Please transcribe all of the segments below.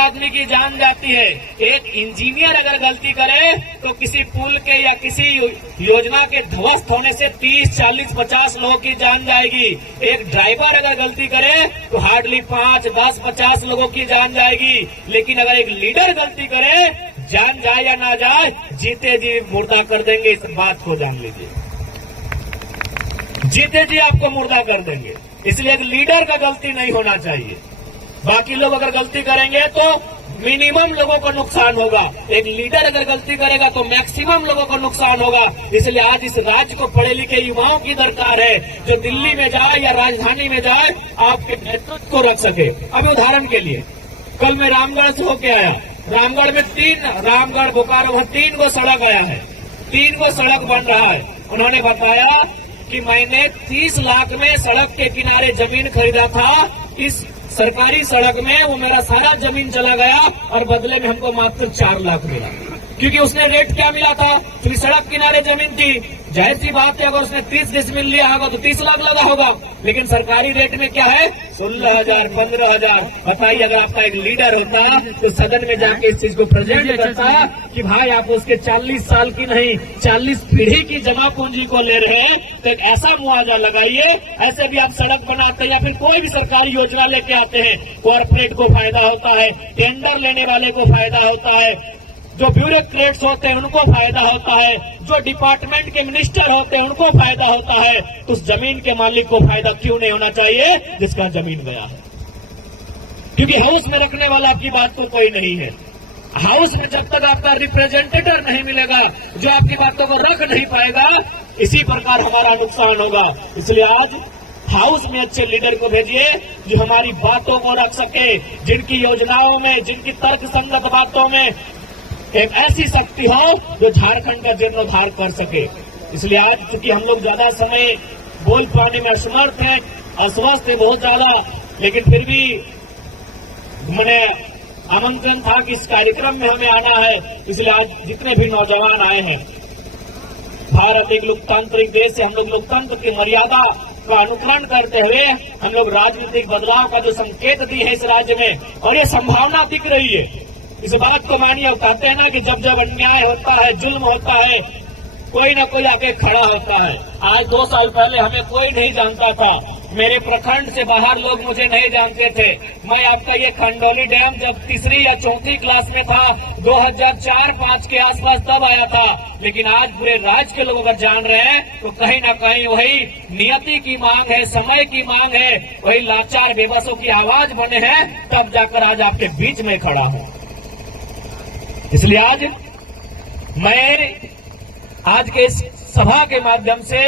आदमी की जान जाती है। एक इंजीनियर अगर गलती करे तो किसी पुल के या किसी योजना के ध्वस्त होने से 30, 40, 50 लोगों की जान जाएगी। एक ड्राइवर अगर गलती करे तो हार्डली 5, 10, 50 लोगों की जान जाएगी। लेकिन अगर एक लीडर गलती करे, जान जाए या ना जाए, जीते जी मुर्दा कर देंगे। इस बात को जान लीजिए, जीते जी आपको मुर्दा कर देंगे। इसलिए एक लीडर का गलती नहीं होना चाहिए। बाकी लोग अगर गलती करेंगे तो मिनिमम लोगों को नुकसान होगा, एक लीडर अगर गलती करेगा तो मैक्सिमम लोगों को नुकसान होगा। इसलिए आज इस राज्य को पढ़े लिखे युवाओं की दरकार है, जो दिल्ली में जाए या राजधानी में जाए आपके नेतृत्व को रख सके। अभी उदाहरण के लिए कल मैं रामगढ़ से होके आया। रामगढ़ में रामगढ़ बोकारो 3 गो सड़क आया है, 3 गो सड़क बन रहा है। उन्होंने बताया कि मैंने 30 लाख में सड़क के किनारे जमीन खरीदा था। इस सरकारी सड़क में वो मेरा सारा जमीन चला गया और बदले में हमको मात्र 4 लाख मिला। क्योंकि उसने रेट क्या मिला था, क्योंकि सड़क किनारे जमीन थी। जाहिर सी बात है, अगर उसने 30 डिसमिल लिया होगा तो 30 लाख लगा होगा। लेकिन सरकारी रेट में क्या है, 16,000, 15,000। बताइए, अगर आपका एक लीडर होता तो सदन में जाके इस चीज को प्रेजेंट करता कि भाई आप उसके 40 साल की नहीं 40 पीढ़ी की जमा पूंजी को ले रहे हैं, तो एक ऐसा मुआवजा लगाइए। ऐसे भी आप सड़क बनाते हैं या फिर कोई भी सरकारी योजना लेके आते हैं, कॉर्पोरेट को फायदा होता है, टेंडर लेने वाले को फायदा होता है, जो ब्यूरोक्रेट्स होते हैं उनको फायदा होता है, जो डिपार्टमेंट के मिनिस्टर होते हैं उनको फायदा होता है। तो उस जमीन के मालिक को फायदा क्यों नहीं होना चाहिए जिसका जमीन गया है? क्योंकि हाउस में रखने वाला आपकी बात को कोई नहीं है। हाउस में जब तक आपका रिप्रेजेंटेटिव नहीं मिलेगा जो आपकी बातों को रख नहीं पाएगा, इसी प्रकार हमारा नुकसान होगा। इसलिए आज हाउस में अच्छे लीडर को भेजिए जो हमारी बातों को रख सके, जिनकी योजनाओं में, जिनकी तर्कसंगत बातों में एक ऐसी शक्ति हो जो झारखंड का जीर्णोद्धार कर सके। इसलिए आज चूंकि हम लोग ज्यादा समय बोल पाने में असमर्थ हैं, अस्वस्थ है बहुत ज्यादा, लेकिन फिर भी मैंने आमंत्रण था कि इस कार्यक्रम में हमें आना है। इसलिए आज जितने भी नौजवान आए हैं, भारत एक लोकतांत्रिक देश है, हम लोग लोकतंत्र की मर्यादा का अनुकरण करते हुए हम लोग राजनीतिक बदलाव का जो संकेत दिए है इस राज्य में, और ये संभावना दिख रही है। इस बात को मानिए, कहते हैं ना कि जब जब अन्याय होता है, जुल्म होता है, कोई ना कोई आके खड़ा होता है। आज 2 साल पहले हमें कोई नहीं जानता था, मेरे प्रखंड से बाहर लोग मुझे नहीं जानते थे। मैं आपका ये खंडौली डैम जब 3री या 4वीं क्लास में था, 2004-5 के आसपास तब आया था। लेकिन आज पूरे राज्य के लोग अगर जान रहे हैं तो कहीं ना कहीं वही नियति की मांग है, समय की मांग है, वही लाचार बेबसों की आवाज बने हैं, तब जाकर आज आपके बीच में खड़ा हूं। इसलिए आज मैं आज के इस सभा के माध्यम से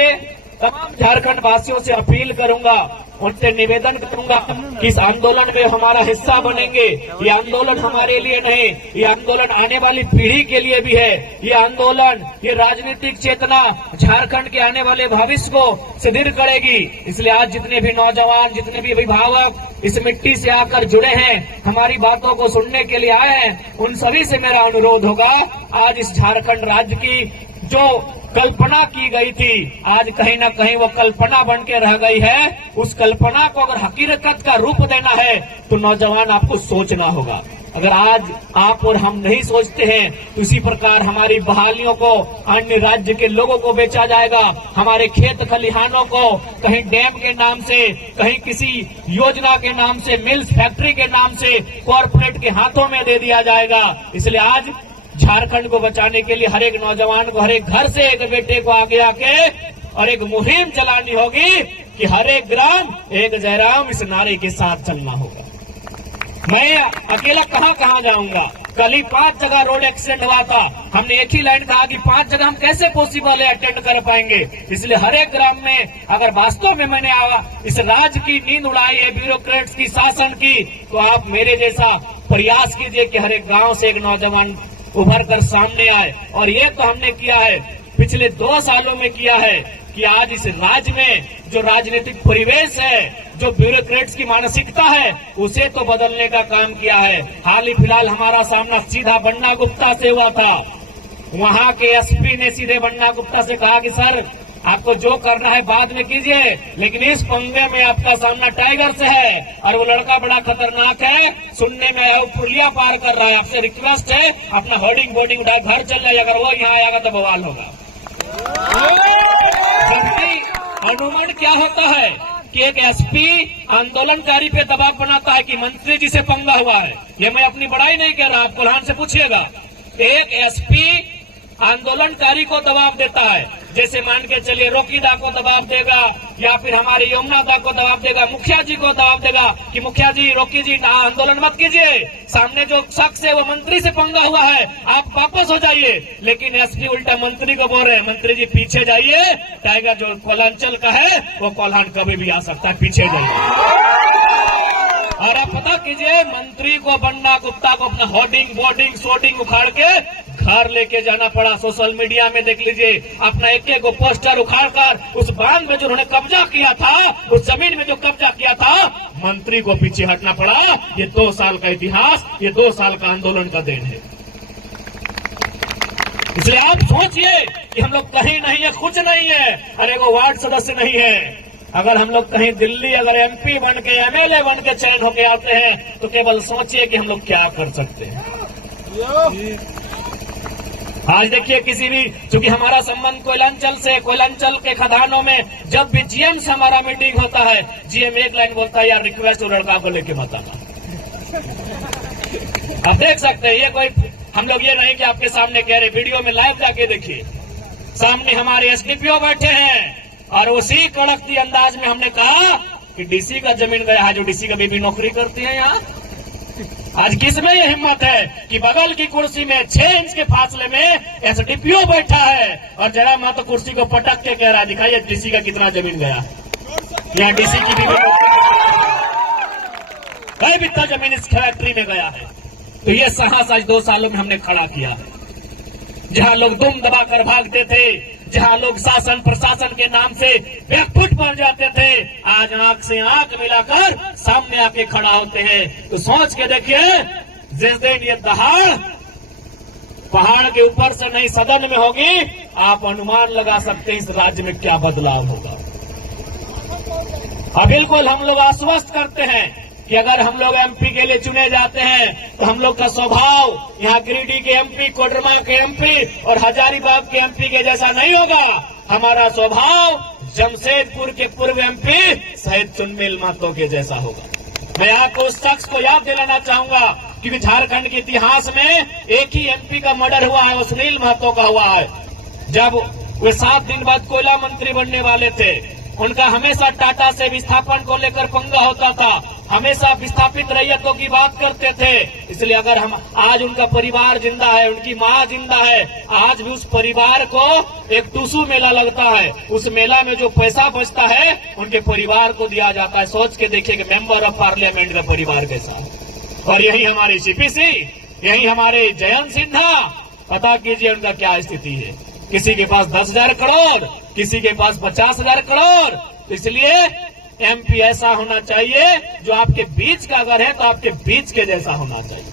तमाम झारखंड वासियों से अपील करूंगा, उनसे निवेदन करूंगा कि इस आंदोलन में हमारा हिस्सा बनेंगे। ये आंदोलन हमारे लिए नहीं, ये आंदोलन आने वाली पीढ़ी के लिए भी है। ये आंदोलन, ये राजनीतिक चेतना झारखंड के आने वाले भविष्य को सुदृढ़ करेगी। इसलिए आज जितने भी नौजवान, जितने भी अभिभावक इस मिट्टी से आकर जुड़े हैं, हमारी बातों को सुनने के लिए आए हैं, उन सभी से मेरा अनुरोध होगा, आज इस झारखंड राज्य की जो कल्पना की गई थी, आज कहीं ना कहीं वो कल्पना बन के रह गई है। उस कल्पना को अगर हकीकत का रूप देना है तो नौजवान आपको सोचना होगा। अगर आज आप और हम नहीं सोचते हैं तो इसी प्रकार हमारी बहालियों को अन्य राज्य के लोगों को बेचा जाएगा, हमारे खेत खलिहानों को कहीं डैम के नाम से, कहीं किसी योजना के नाम से, मिल्स फैक्ट्री के नाम से कॉर्पोरेट के हाथों में दे दिया जाएगा। इसलिए आज झारखंड को बचाने के लिए हर एक नौजवान को, हर एक घर से एक बेटे को आगे आके और एक मुहिम चलानी होगी कि हर एक ग्राम एक जयराम, इस नारे के साथ चलना होगा। मैं अकेला कहां जाऊंगा? कल ही 5 जगह रोड एक्सीडेंट हुआ था, हमने एक ही लाइन कहा कि 5 जगह हम कैसे पॉसिबल है अटेंड कर पाएंगे। इसलिए हर एक ग्राम में अगर वास्तव में मैंने इस राज्य की नींद उड़ाई है, ब्यूरोक्रेट्स की, शासन की, तो आप मेरे जैसा प्रयास कीजिए कि हर एक गांव से एक नौजवान उभर कर सामने आए। और ये तो हमने किया है, पिछले 2 सालों में किया है कि आज इस राज्य में जो राजनीतिक परिवेश है, जो ब्यूरोक्रेट्स की मानसिकता है, उसे तो बदलने का काम किया है। हाल ही फिलहाल हमारा सामना सीधा बन्ना गुप्ता से हुआ था। वहां के एसपी ने सीधे बन्ना गुप्ता से कहा कि सर आपको जो करना है बाद में कीजिए, लेकिन इस पंगे में आपका सामना टाइगर से है और वो लड़का बड़ा खतरनाक है, सुनने में है वो पुलिया पार कर रहा है, आपसे रिक्वेस्ट है अपना होर्डिंग बोर्डिंग उठा घर चल जाए, अगर वो यहाँ आएगा तो बवाल होगा। जबकि अनुमान क्या होता है कि एक एसपी आंदोलनकारी पे दबाव बनाता है कि मंत्री जी से पंगा हुआ है। ये मैं अपनी बड़ाई नहीं कह रहा, आप कोल्हान से पूछिएगा। एक एसपी आंदोलनकारी को दबाव देता है, जैसे मान के चलिए रोकीदा को दबाव देगा या फिर हमारे यमुना दा को दबाव देगा, मुखिया जी को दबाव देगा कि मुखिया जी रोकी जी आंदोलन मत कीजिए, सामने जो शख्स है वो मंत्री से पंगा हुआ है, आप वापस हो जाइए। लेकिन एसपी उल्टा मंत्री को बोल रहे हैं मंत्री जी पीछे जाइए, टाइगर जो कोलांचल का है वो कोल्हान कभी भी आ सकता है, पीछे जाइए। और आप पता कीजिए मंत्री को बन्ना गुप्ता को अपना होर्डिंग बोर्डिंग शोर्डिंग उखाड़ के घर लेके जाना पड़ा। सोशल मीडिया में देख लीजिए, अपना एक एक पोस्टर उखाड़कर उस बांध में जो उन्होंने कब्जा किया था, उस जमीन में जो कब्जा किया था, मंत्री को पीछे हटना पड़ा। ये 2 साल का इतिहास, ये 2 साल का आंदोलन का देन है। इसलिए आप सोचिए कि हम लोग कहीं नहीं है, कुछ नहीं है, अरे वो वार्ड सदस्य नहीं है। अगर हम लोग कहीं दिल्ली अगर एमपी बन के एमएलए बन के चयन होके आते हैं तो केवल सोचिए कि हम लोग क्या कर सकते हैं। आज देखिए किसी भी, चूंकि हमारा संबंध कोयलांचल से, कोयलांचल के खदानों में जब भी जीएम से हमारा मीटिंग होता है, जीएम एक लाइन बोलता है यार रिक्वेस्ट लड़का को लेके मत आना। आप देख सकते हैं, ये कोई हम लोग ये नहीं कि आपके सामने कह रहे, वीडियो में लाइव जाके देखिए, सामने हमारे एसडीपीओ बैठे हैं और उसी कड़कती अंदाज में हमने कहा कि डीसी का जमीन गया है, जो डीसी का भी नौकरी करती है यहाँ। आज किसमें ये हिम्मत है कि बगल की कुर्सी में 6 इंच के फासले में एसडीपीओ बैठा है और जरा मत तो कुर्सी को पटक के कह रहा है दिखाइए डीसी का कितना जमीन गया। यहाँ डीसी की भी कई बित्ता जमीन इस फैक्ट्री में गया है। तो ये साहस आज 2 सालों में हमने खड़ा किया है। जहां लोग दुम दबा कर भागते थे, जहां लोग शासन प्रशासन के नाम से बैकफुट बन जाते थे, आज आंख से आंख मिलाकर सामने आके खड़ा होते हैं। तो सोच के देखिए, जिस दिन ये दहाड़ पहाड़ के ऊपर से नहीं सदन में होगी, आप अनुमान लगा सकते हैं इस राज्य में क्या बदलाव होगा। अब बिल्कुल हम लोग आश्वस्त करते हैं कि अगर हम लोग एमपी के लिए चुने जाते हैं तो हम लोग का स्वभाव यहाँ गिरिडीह के एमपी, कोडरमा के एमपी और हजारीबाग के एमपी के जैसा नहीं होगा। हमारा स्वभाव जमशेदपुर के पूर्व एमपी शहीद चुनमिल महतो के जैसा होगा। मैं आपको उस शख्स को याद दिलाना चाहूंगा क्योंकि झारखंड के इतिहास में एक ही एमपी का मर्डर हुआ है, वो सुनील महतो का हुआ है। जब वे 7 दिन बाद कोयला मंत्री बनने वाले थे, उनका हमेशा टाटा से विस्थापन को लेकर पंगा होता था, हमेशा विस्थापित रैयतों की बात करते थे। इसलिए अगर हम आज उनका परिवार जिंदा है, उनकी मां जिंदा है, आज भी उस परिवार को एक टूसू मेला लगता है, उस मेला में जो पैसा बचता है उनके परिवार को दिया जाता है। सोच के देखिए कि मेंबर ऑफ पार्लियामेंट का परिवार कैसा है। और यही हमारी सीपीसी, यही हमारे जयंत सिन्हा, पता कीजिए उनका क्या स्थिति है। किसी के पास 10,000 करोड़, किसी के पास 50,000 करोड़। तो इसलिए एमपी ऐसा होना चाहिए जो आपके बीच का अगर है तो आपके बीच के जैसा होना चाहिए।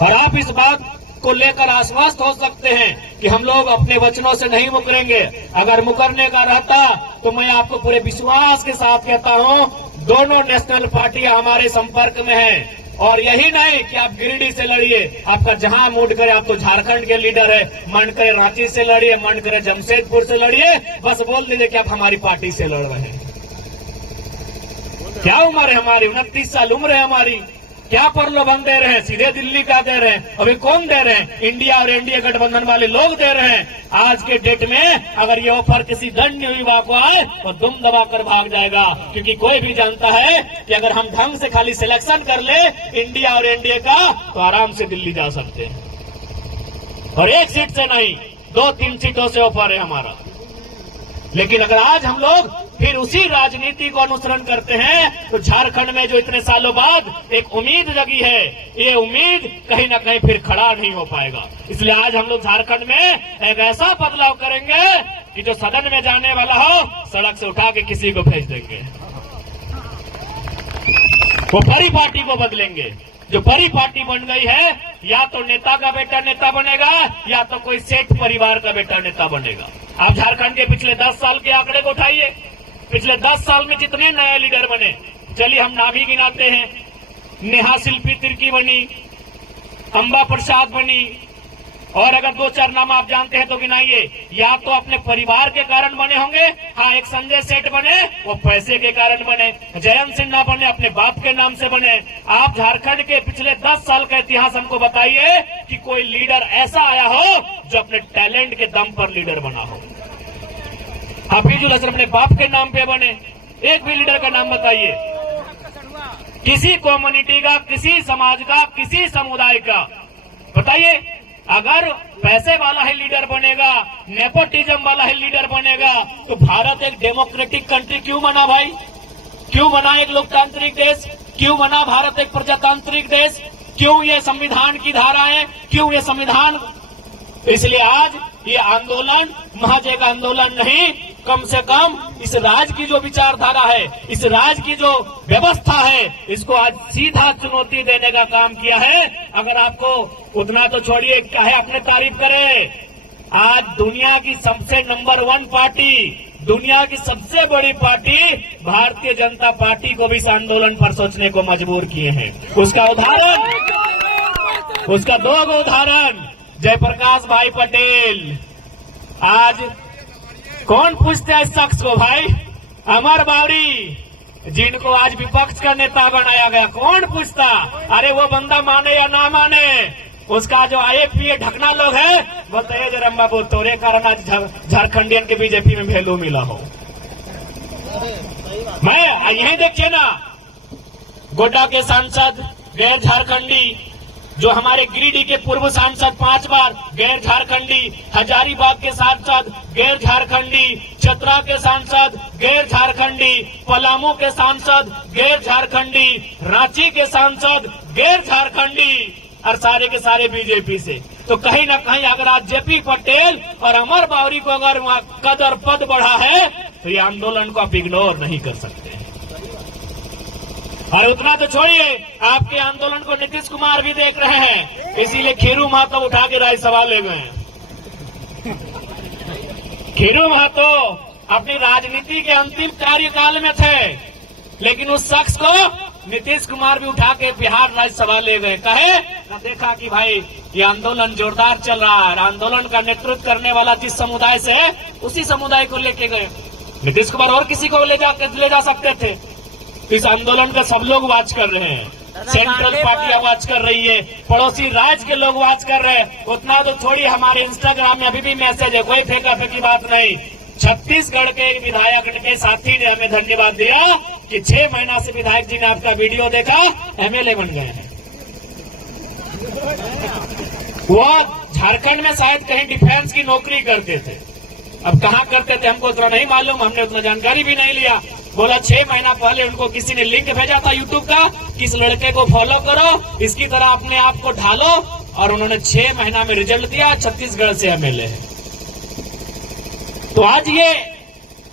और आप इस बात को लेकर आश्वस्त हो सकते हैं कि हम लोग अपने वचनों से नहीं मुकरेंगे। अगर मुकरने का रहता तो मैं आपको पूरे विश्वास के साथ कहता हूं, दोनों नेशनल पार्टियां हमारे संपर्क में हैं। और यही नहीं कि आप गिरिडीह से लड़िए, आपका जहां मूड करे, आप तो झारखंड के लीडर है, मन करे रांची से लड़िए, मन करे जमशेदपुर से लड़िए, बस बोल दीजिए कि आप हमारी पार्टी से लड़ रहे हैं। क्या उम्र है हमारी? 29 साल उम्र है हमारी। क्या प्रलोभन दे रहे हैं? सीधे दिल्ली का दे रहे हैं। अभी कौन दे रहे हैं? इंडिया और एनडीए गठबंधन वाले लोग दे रहे हैं। आज के डेट में अगर ये ऑफर किसी दंड युवा को आए तो दुम दबा कर भाग जाएगा, क्योंकि कोई भी जानता है कि अगर हम ढंग से खाली सिलेक्शन कर ले इंडिया और एनडीए का तो आराम से दिल्ली जा सकते हैं। और 1 सीट से नहीं, 2-3 सीटों से ऑफर है हमारा। लेकिन अगर आज हम लोग फिर उसी राजनीति को अनुसरण करते हैं तो झारखंड में जो इतने सालों बाद एक उम्मीद जगी है, ये उम्मीद कहीं ना कहीं फिर खड़ा नहीं हो पाएगा। इसलिए आज हम लोग झारखंड में एक ऐसा बदलाव करेंगे कि जो सदन में जाने वाला हो सड़क से उठा के किसी को भेज देंगे, वो बड़ी पार्टी को बदलेंगे। जो बड़ी पार्टी बन गई है, या तो नेता का बेटा नेता बनेगा या तो कोई सेठ परिवार का बेटा नेता बनेगा। आप झारखंड के पिछले 10 साल के आंकड़े को उठाइए, पिछले 10 साल में जितने नए लीडर बने, चलिए हम नाम ही गिनाते हैं। नेहा शिल्पी तिर्की बनी, अंबा प्रसाद बनी, और अगर 2-4 नाम आप जानते हैं तो गिनाइए। या तो अपने परिवार के कारण बने होंगे, हाँ, एक संजय सेठ बने, वो पैसे के कारण बने। जयंत सिन्हा बने, अपने बाप के नाम से बने। आप झारखंड के पिछले 10 साल का इतिहास हमको बताइए कि कोई लीडर ऐसा आया हो जो अपने टैलेंट के दम पर लीडर बना हो। हफीजुल हसन अपने बाप के नाम पे बने, एक भी लीडर का नाम बताइए। किसी कम्युनिटी का, किसी समाज का, किसी समुदाय का बताइए। अगर पैसे वाला ही लीडर बनेगा, नेपोटिज्म वाला ही लीडर बनेगा, तो भारत एक डेमोक्रेटिक कंट्री क्यों बना भाई? क्यों बना एक लोकतांत्रिक देश? क्यों बना भारत एक प्रजातांत्रिक देश? क्यों ये संविधान की धाराएं, क्यों ये संविधान? इसलिए आज ये आंदोलन महज एक आंदोलन नहीं, कम से कम इस राज्य की जो विचारधारा है, इस राज्य की जो व्यवस्था है, इसको आज सीधा चुनौती देने का काम किया है। अगर आपको उतना तो छोड़िए, काहे अपने तारीफ करें। आज दुनिया की सबसे नंबर 1 पार्टी, दुनिया की सबसे बड़ी पार्टी भारतीय जनता पार्टी को भी इस आंदोलन पर सोचने को मजबूर किए हैं। उसका उदाहरण, उसका 2 उदाहरण, जयप्रकाश भाई पटेल। आज कौन पूछता है इस शख्स को भाई? अमर बावरी, जिनको आज विपक्ष का नेता बनाया गया, कौन पूछता? अरे वो बंदा माने या ना माने, उसका जो IAPA ढकना लोग है, बताइए जरा बाबू, तोरे कारण आज झारखंडियन के बीजेपी में वैल्यू मिला हो। मैं यही देखिए ना, गोड्डा के सांसद गैर झारखंडी, जो हमारे गिरिडीह के पूर्व सांसद 5 बार गैर झारखंडी, हजारीबाग के सांसद गैर झारखंडी, चतरा के सांसद गैर झारखंडी, पलामू के सांसद गैर झारखंडी, रांची के सांसद गैर झारखंडी, और सारे के सारे बीजेपी से। तो कहीं ना कहीं अगर आज जेपी पटेल और अमर बावरी को अगर वहां कदर पद बढ़ा है, तो ये आंदोलन को आप इग्नोर नहीं कर सकते। और उतना तो छोड़िए, आपके आंदोलन को नीतीश कुमार भी देख रहे हैं, इसीलिए खीरू महतो उठा के राज्यसभा ले गए। खीरू महतो अपनी राजनीति के अंतिम कार्यकाल में थे, लेकिन उस शख्स को नीतीश कुमार भी उठा के बिहार राज्यसभा ले गए। कहे ना, देखा कि भाई ये आंदोलन जोरदार चल रहा है, आंदोलन का नेतृत्व करने वाला जिस समुदाय से है, उसी समुदाय को लेके गए। नीतीश कुमार और किसी को ले जा सकते थे। इस आंदोलन का सब लोग वाच कर रहे हैं, सेंट्रल पार्टियां वाच कर रही है, पड़ोसी राज्य के लोग वाच कर रहे हैं। उतना तो छोड़िए, हमारे इंस्टाग्राम में अभी भी मैसेज है, कोई फेंका फेंकी बात नहीं। छत्तीसगढ़ के विधायक के साथी ने हमें धन्यवाद दिया कि 6 महीना से विधायक जी ने आपका वीडियो देखा, MLA बन गए हैं। वो झारखंड में शायद कहीं डिफेंस की नौकरी करते थे, अब कहाँ करते थे हमको उतना नहीं मालूम, हमने उतना जानकारी भी नहीं लिया। बोला 6 महीना पहले उनको किसी ने लिंक भेजा था यूट्यूब का कि इस लड़के को फॉलो करो, इसकी तरह अपने आप को ढालो, और उन्होंने 6 महीना में रिजल्ट दिया, छत्तीसगढ़ से MLA है। तो आज ये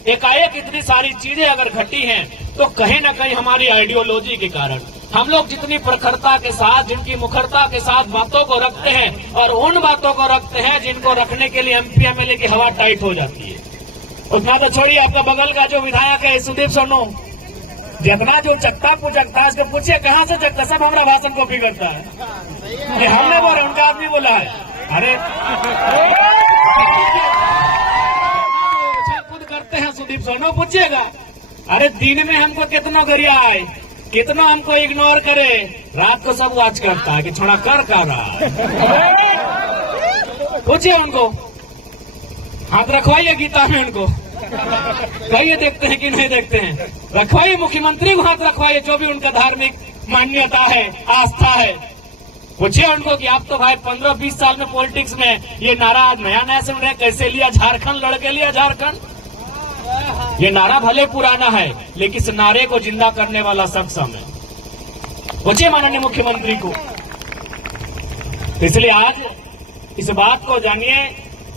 एकाएक इतनी सारी चीजें अगर घटी हैं, तो कहीं ना कहीं हमारी आइडियोलॉजी के कारण हम लोग जितनी प्रखरता के साथ, जिनकी मुखरता के साथ बातों को रखते हैं, और उन बातों को रखते हैं जिनको रखने के लिए MP MLA की हवा टाइट हो जाती है। उतना तो छोड़िए, आपका बगल का जो विधायक है सुदीप सोनू, जितना जो चकता पुचकता है, उसको पूछिए कहाँ से चकता, सब हमारा भाषण कॉपी करता है। ये हमने बोला, उनका आदमी बोला है। अरे खुद करते हैं सुदीप सोनू, पूछिएगा। अरे दिन में हमको कितना गरिया आए, कितना हमको इग्नोर करे, रात को सब वाच करता है कि थोड़ा कर रहा है। पूछिए उनको, हाथ रखवाइए गीता में उनको, कहिए देखते हैं कि नहीं देखते हैं, रखवाइए मुख्यमंत्री को हाथ रखवाइए, जो भी उनका धार्मिक मान्यता है, आस्था है। पूछिए उनको कि आप तो भाई 15-20 साल में पॉलिटिक्स में ये नारा आज नया नया सुन रहे, कैसे लिया झारखंड, लड़के लिया झारखंड। ये नारा भले पुराना है, लेकिन इस नारे को जिंदा करने वाला शख्स हमें। पूछिए माननीय मुख्यमंत्री को। इसलिए आज इस बात को जानिए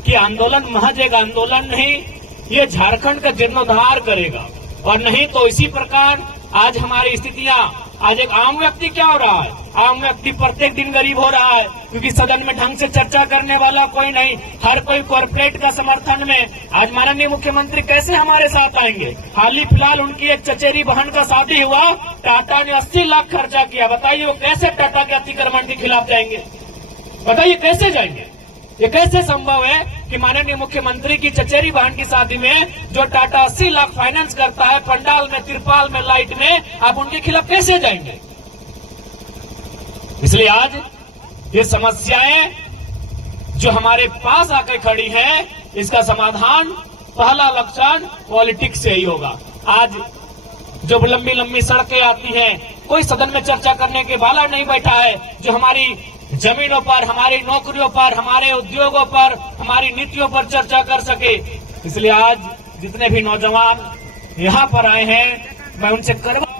कि आंदोलन महज एक आंदोलन नहीं, ये झारखंड का जीर्णोद्धार करेगा, और नहीं तो इसी प्रकार आज हमारी स्थितियां आज एक आम व्यक्ति क्या हो रहा है? आम व्यक्ति प्रत्येक दिन गरीब हो रहा है, क्योंकि सदन में ढंग से चर्चा करने वाला कोई नहीं, हर कोई कॉर्पोरेट का समर्थन में। आज माननीय मुख्यमंत्री कैसे हमारे साथ आएंगे? हाल ही फिलहाल उनकी एक चचेरी बहन का शादी हुआ, टाटा ने 80 लाख खर्चा किया। बताइए वो कैसे टाटा के अतिक्रमण के खिलाफ जाएंगे? बताइए कैसे जाएंगे? ये कैसे संभव है कि माननीय मुख्यमंत्री की चचेरी बहन की शादी में जो टाटा 80 लाख फाइनेंस करता है, पंडाल में, तिरपाल में, लाइट में, आप उनके खिलाफ कैसे जाएंगे? इसलिए आज ये समस्याएं जो हमारे पास आकर खड़ी है, इसका समाधान पहला लक्षण पॉलिटिक्स से ही होगा। आज जो लंबी लंबी सड़कें आती हैं, कोई सदन में चर्चा करने के वाला नहीं बैठा है, जो हमारी जमीनों पर, हमारी नौकरियों पर, हमारे उद्योगों पर, हमारी नीतियों पर चर्चा कर सके। इसलिए आज जितने भी नौजवान यहाँ पर आए हैं, मैं उनसे करवा